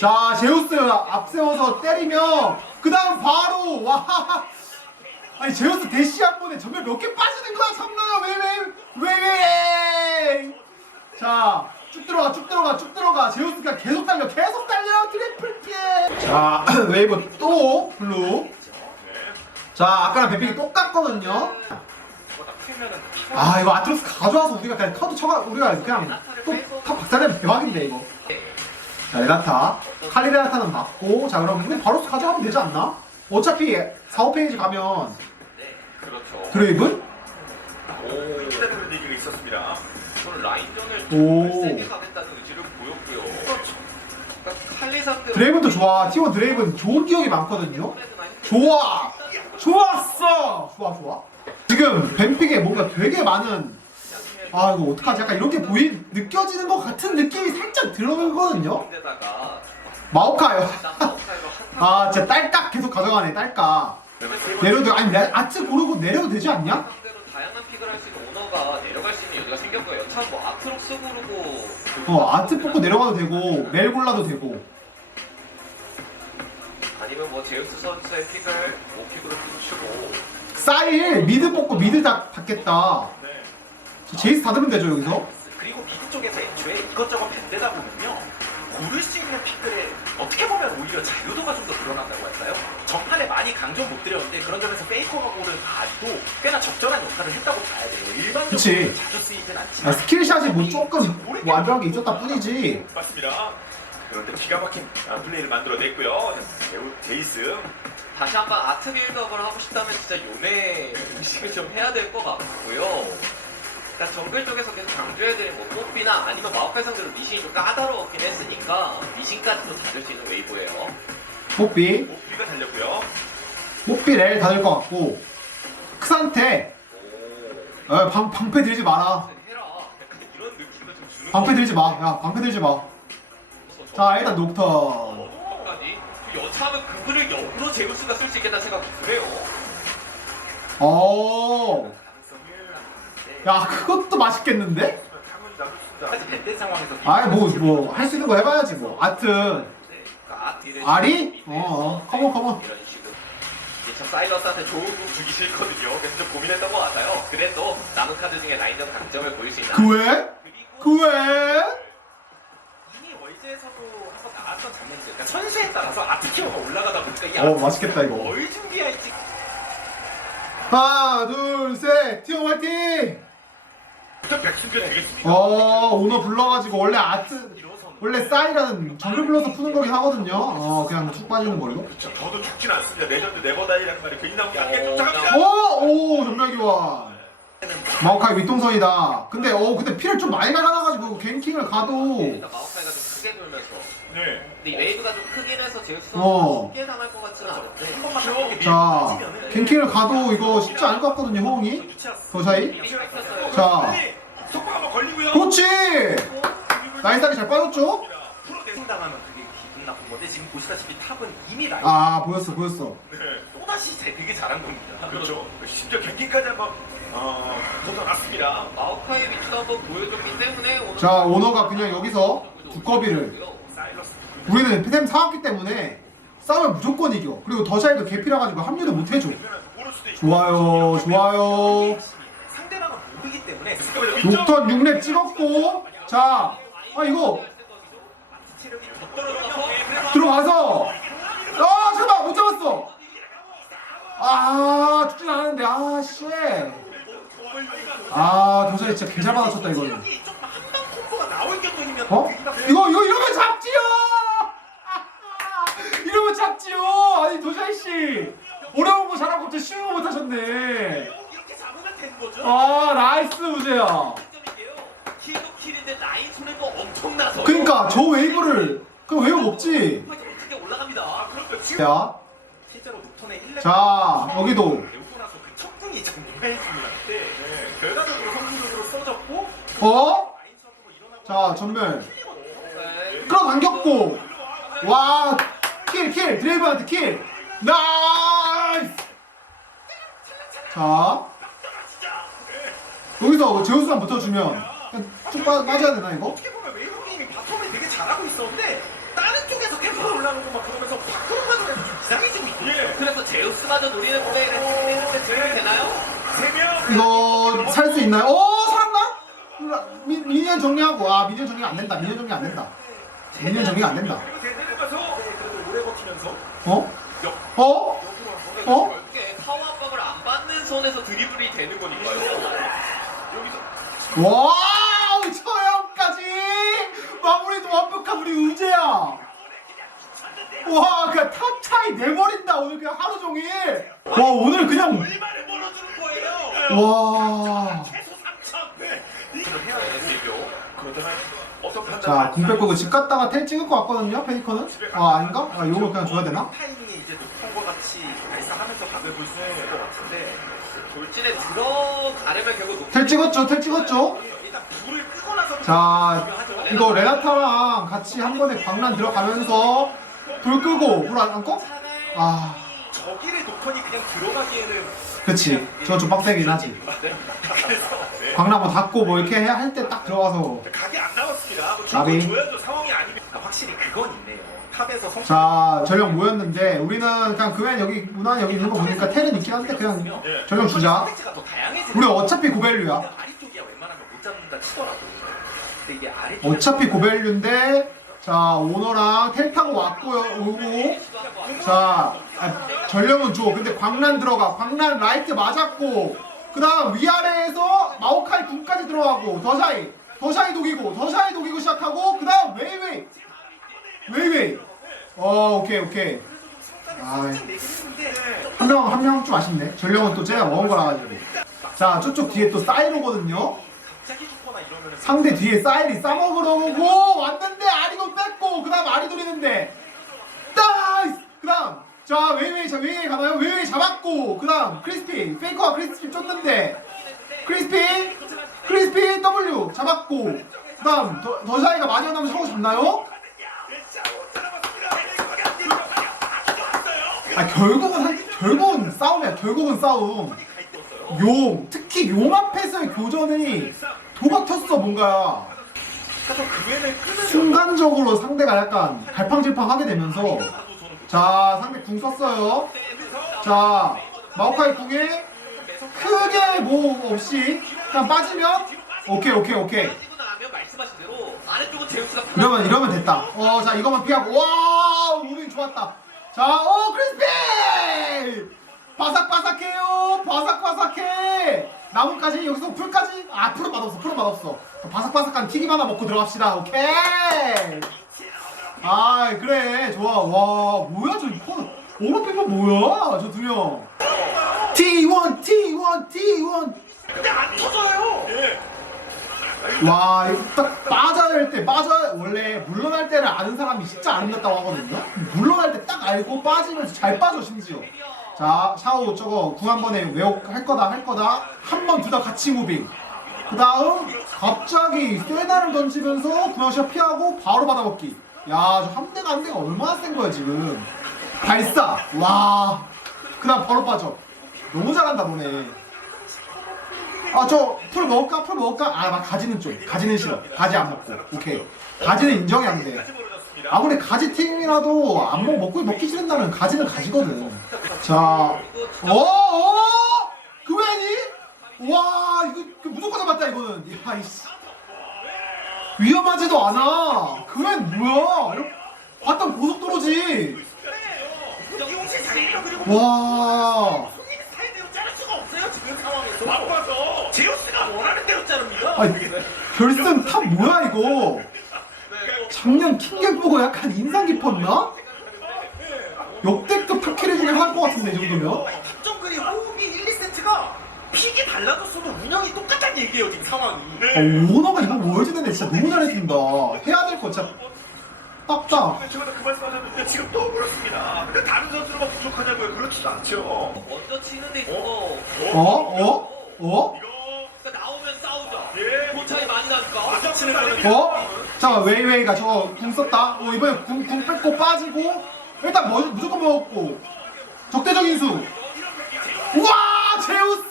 자 제우스 앞세워서 때리며 그 다음 바로 와. 아니 제우스 대시 한 번에 전멸 몇 개 빠지는 거야 참나야 왜왜왜왜자 쭉 들어가 쭉 들어가 쭉 들어가. 제우스가 계속 달려 계속 달려. 트리플 피해. 자 웨이브 또 블루. 자 아까랑 뱀픽이 똑같거든요. 아 이거 아트로스 가져와서 우리가 그냥 카드 쳐가 우리가 그냥 또 탑 박살내면 대박인데 이거 자 에라타 칼리레라타는 맞고 자 그럼 우리 바로스 가져가면 되지 않나? 어차피 4, 5페이지 가면 네, 그렇죠. 드레이븐? 오, 기다리는 얘기가 있었습니다. 오늘 라인전을 오. 세게 가겠다는 의지를 보였고요. 그러니까 칼리 상대 드레이븐도 좋아 T1 드레이븐 좋은 기억이 많거든요 좋아 좋았어 좋아 좋아 지금 뱀픽에 뭔가 되게 많은 아 이거 어떡하지? 약간 이런 게 보인 느껴지는 것 같은 느낌이 살짝 데다가 마오카요. 마오카이로 아 진짜 딸깍 계속 가져가네 딸깍. 내려도 아니 내- 아트 고르고 내려도 되지 않냐? 상대로 다양한 픽을 할 수 있는 오너가 내려갈 수 있는 여지가 생겼고요. 참 뭐 아트록스 고르고. 어 아트 뽑고 내려가도 되고 멜 골라도 되고. 아니면 뭐 제우스 선수의 픽을 오픽으로 춤추고. 사일 미드 뽑고 미드 다 받겠다 제이스 닫으면 되죠 여기서 그리고 미드 쪽에서 애초에 이것저것 밴대다 보면요 고를 수 있는 픽들에 어떻게 보면 오히려 자유도가 좀더 드러난다고 할까요? 전판에 많이 강조 못 드렸는데 그런 점에서 페이커하고를 봐도 꽤나 적절한 역할을 했다고 봐야 돼요 일반적으로 그치. 자주 쓰이진 야, 않지만 스킬샷이 뭐 조금 완벽하게 있었다 뿐이지 맞습니다. 그런데 기가 막힌 아, 플레이를 만들어냈고요. 배우 제이스. 다시 한번 아트 빌드업을 하고 싶다면 진짜 요네 음식을 좀 해야 될 것 같고요. 그러니까 정글 쪽에서 계속 강조해드린 뭐 뽀삐나 아니면 마우카이 상대로 미신이 좀 까다로웠긴 했으니까 미신까지도 다룰 수 있는 웨이브예요. 뽀삐 목비가 달렸고요. 뽀삐 렐 닫을 것 같고 크산테 오. 어, 방, 방패 들지 마라 해라. 약간 이런 느낌을 좀 주는 방패 들지 마야 방패 들지 마자 일단 녹턴 까지 그 여차하면 그분을 역으로 제우스가 쓸 수 있겠다는 생각이 드네요. 어. 야 그것도 맛있겠는데? 사실 상황에서 아이 뭐뭐 할 수 있는 거 해봐야지 뭐 아트를 아리? 어, 어. 컴온, 컴온. 이런 식으로. 이게 참 사일러스한테 좋은 공 주기 싫거든요. 그래서 좀 고민했던 것 같아요. 그래도 남은 카드 중에 라인전 강점을 보일 수 있나? 그 왜? 그리고 그 왜? 이미 월드에서도 한번 나왔던 장면들 그러니까 선수에 따라서 아트키어가 올라가다 보니까 이 어 아트 맛있겠다 이거 뭘 준비할지 하나 둘셋 티어 화이팅! 일단 백승규 되겠습니다. 어 오너 불러가지고 원래 아트 원래 싸이라는 정글 불러서 푸는 거긴 하거든요 어 그냥 툭 빠지는 걸로 자, 저도 죽진 않습니다. 레전드 네버다이라는 말이 게 아니에요. 쫓아갑니다. 오! 오 전멸 교환 마오카이 윗동선이다 근데 어 근데 피를 좀 많이 갈아놔가지고 갱킹을 가도 일단 마우카이가 좀 크게 돌면서. 네. 근데 이 웨이브가 좀 크긴 해서 제우스 어. 크게 당할 것 같지는 않은데. 한 번만 밀고 자 갱킹을 가도 이거 쉽지 않을 것 같거든요 호응이 유치했어. 그 사이 미리 뺏겼어요. 자 네. 속박 한번 걸리고요. 그렇지 나이스하게 잘 빠졌죠? 프로데싱 당하면 그게 기분 나쁜 건데 지금 보시다시피 탑은 이미 라인 아 보였어 보였어 네. 또다시 제- 되게 잘한 겁니다. 그렇죠. 심지어 갱킹까지 한번 어, 던져놨습니다. 마우카이 위치도 한번 보여줬기 때문에 오늘 자 오너가 그냥 여기서 두꺼비를 사일러스. 우리는 패템 사왔기 때문에 싸우면 무조건 이겨 그리고 더샤이도 개피라 가지고 합류도 못 해줘 모를 수도 있고. 좋아요 좋아요 상대방은 모르기 때문에 녹턴 6렙 찍었고 자 아 이거 들어가서. 아 잠깐만 못 잡았어. 아 죽진 않았는데 아씨아 더샤이 진짜 개잘 받아쳤다 이거는. 어? 이거 이거 이러면 잡지요! 이러면 잡지요! 아니 도샤이 씨. 어려운 거 잘하고 또 쉬운 거 못하셨네. 아 나이스 우재야 라인 손해도 엄청나서. 그니까 저 웨이브를 그 웨이브 먹지 크게 올라갑니다. 그렇죠. 지금 야, 실제로 녹턴의 1렙 자 여기도 배우고 나서 그 첫분이 정말 중요한데 네. 결과적으로 성공적으로 써졌고 어? 라인 수업으로 일어나고 자 전멸 네. 끌어당겼고 와 킬 킬 드레이브한테 킬 나이스 자 여기서 제우스만 붙어주면 그냥 그 좀 빠, 빠져야 되나 이거? 어떻게 보면 웨이브 게임이 바텀을 되게 잘하고 있었는데 다른 쪽에서 템포가 올라오고 막 그러면서 바텀 가는 좀 이상해지고 있어요. 예. 그래서 제우스마저 노리는 플레이를 했는데 제대로 네. 되나요? 세명 이거 살 수 있나요? 어, 오 살았나? 미, 미니언 정리하고 아 미니언 정리가 안 된다 미니언 정리가 안 된다 네. 미니언 정리가 안 된다 어? 어? 어? 타워 압박을 안 받는 선에서 드리블이 되는 거니까요. 네. 여기서 와 마무리도 완벽한 우리 의제야 와 그냥 탑 차이 내버린다 오늘 그냥 하루 종일 와 오늘 그냥 얼마를 벌어주는 거예요? 와 최소 3천. 네. 이걸 해야 돼. 세교. 그러다가 어떤 판단? 자, 궁 뺏고 그집 갔다가 텔 찍을 것 같거든요, 페이커는? 아, 아닌가? 아, 요걸 그냥 줘야 되나? 타이밍이 이제 높은 것 같이 발사하면서 각을 볼수 있을 것 같은데 돌진에 들어가려면 결국 높텔 찍었죠, 텔 찍었죠? 일단 불을 끄고 나서 자, 이거 레나타랑 같이 한 번에 광란 들어가면서 불 끄고 불안 꺼? 아, 저기를 놓더니 그냥 들어가기에는 그치. 저거 좀 빡세긴 하지. 그래서 네. 광란 뭐 닫고 뭐 이렇게 할때 딱 들어가서. 각이 안 나왔습니다. 뭐 나비. 줘야죠. 상황이 아니면. 아, 확실히 그건 있네요. 탑에서 성 자, 전령 모였는데, 우리는 그냥 그냥 여기, 무난 여기 있는 거 보니까 텔은 있긴 한데, 그냥 예. 전령 주자. 선택지가 더 다양해지는 우리 어차피 고밸류야. 그냥 아래쪽이야 웬만하면 못 잡는다 치더라도 어차피 고밸류인데, 자, 오너랑 텔 타고 왔고요, 오고. 자, 아, 전령은 줘. 근데 광란 들어가. 광란 라이트 맞았고, 그 다음 위아래에서 마오카이 군까지 들어가고, 더샤이, 더샤이 녹이고, 더샤이 녹이고 시작하고, 그 다음 웨이웨이, 웨이웨이. 어, 오케이, 오케이. 아, 한 명, 한 명 좀 아쉽네. 전령은 또 제가 먹은 거라 가지고. 자, 저쪽 뒤에 또 사이로거든요. 상대 뒤에 사이리 싸먹으러 오고 왔는데 아리도 뺐고 그 다음 아리 돌리는데 나이스 그 다음 자 웨이웨이 자 웨이웨이 가나요? 웨이웨이 잡았고 그 다음 크리스피 페이커가 크리스피 쫓는데 크리스피 크리스피 W 잡았고 그 다음 더, 더샤이가 많이 온다면 서고 잡나요? 아 결국은 한, 결국은 싸움이야 결국은 싸움 용 특히 용 앞에서의 교전이 뭔가 그 외에는 끄는 순간적으로 상대가 약간 갈팡질팡 하게 되면서. 자 상대 궁 썼어요. 자 마오카이 궁에 크게 뭐 없이 그냥 빠지면 오케이 오케이 오케이. 빠지고 나면 말씀하신 대로 아래쪽은 제우스가 이러면 이러면 됐다. 어 자 이거만 피하고. 와 무빙 좋았다. 자어 크리스피 바삭바삭해요. 바삭바삭해 나무까지 여기서 풀까지? 아 풀은 맛없어 풀은 맛없어. 바삭바삭한 튀김 하나 먹고 들어갑시다 오케이? 아 그래 좋아. 와 뭐야 저폰 오버피퍼 뭐야 저 두명? T1 T1 T1 근데 안 터져요. 예. 와, 이거 딱 빠져야 할 때, 빠져, 원래 물러날 때를 아는 사람이 진짜 아름답다고 하거든요? 물러날 때 딱 알고 빠지면서 잘 빠져, 심지어. 자, 샤오 저거 궁 한 번에 외워, 할 거다, 할 거다. 한 번, 둘다 같이 무빙. 그 다음, 갑자기 쇠다를 던지면서 구마샤 피하고 바로 받아먹기. 야, 저 한 대가 한 대가 얼마나 센 거야, 지금. 발사! 와. 그 다음 바로 빠져. 너무 잘한다, 너네. 아 저 풀 먹을까? 풀 먹을까? 아 나 가지는 좀 가지는 싫어 가지 안 먹고 오케이 가지는 인정이 안돼 다시 벌어졌습니다. 아무리 가지 튀김이라도 안 먹, 먹고 먹기 싫은다면 가지는 가지거든 자 어 어? 그웬이? 와 이거 이거 무조건 잡았다 이거는. 야 이씨. 위험하지도 않아. 그웬 뭐야? 봤던 고속도로지. 와. 아니 결승 탑 뭐야 이거? 작년 킹겔 보고 약간 인상 깊었나? 역대급 탑캐리 중에 같은데 이 정도면 답정글이 호흡이 1, 2세트가 픽이 달라졌어도 운영이 똑같다는 얘기예요 지금 상황이 어, 오너가 이거 월드인데 진짜 너무 잘해준다 해야 될거 진짜 딱딱 제가 그 말씀하셨는데 지금 또 그렇습니다. 근데 다른 선수로만 부족하냐고요? 그렇지도 않죠. 먼저 치는 데 있어서 어? 어? 어? 이거 그러니까 나오면 싸우자. 예. 돈 차이 많이 나니까. 맞아 치는 거는 어? 자 웨이웨이가 저거 궁 썼다 어 이번에 궁, 궁 뺏고 빠지고 일단 뭐, 무조건 먹었고 적대적 인 수. 우와 제우스!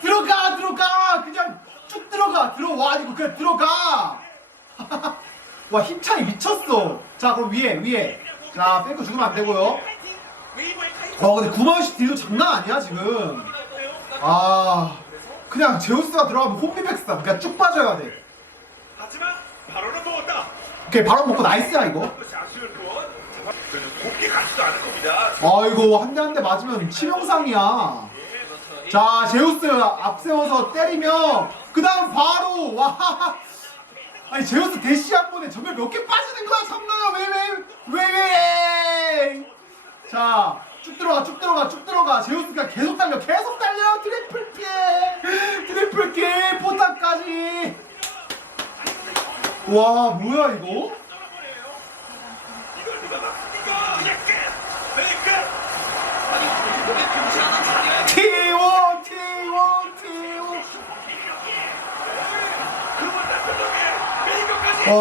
들어가 들어가. 그냥 쭉 들어가. 들어와. 아니고 그냥 들어가. 와 힘차이 미쳤어. 자 그럼 위에 위에. 자 뺏고 죽으면 안 되고요. 어 근데 구마유시 딜도 장난 아니야 지금. 아 그냥 제우스가 들어가면 홈리백스다. 그냥 쭉 빠져야 돼. 오케이 바로 먹고 나이스야 이거 곱게 가지도 않을 겁니다. 아이고 한 대 한 대 맞으면 치명상이야. 자 제우스 앞세워서 때리면 그 다음 바로 와. 아니 제우스 대시 한 번에 전멸 몇개 빠지는 거야 참나요? 왜왜왜왜자 쭉 들어가 쭉 들어가 쭉 들어가. 제우스가 계속 달려 계속 달려. 트리플 킬 트리플 킬 포탑까지. 와 뭐야 이거 T1 T1 T1 그만 나서면 메이커까지! 와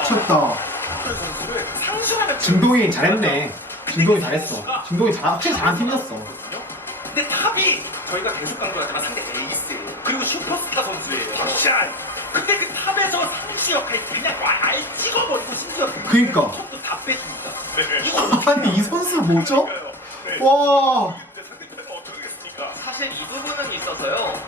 미쳤다 진동이 잘했네. 진동이 잘했어. 진동이 잘, 확실히 잘한 팀이었어. 근데 탑이 저희가 계속 강조하지만 상대 에이스예요. 그리고 슈퍼스타 선수예요. 샷! 근데 그 탑에서 상시 역할이 그냥 와, 알 찍어버리고 심지어 그니까. 톱도 다 빼줍니다. 네. 이거 아니, 이 선수 뭐죠? 네. 와. 근데 상대편은 어떻게 하겠습니까? 사실 이 부분은 있어서요.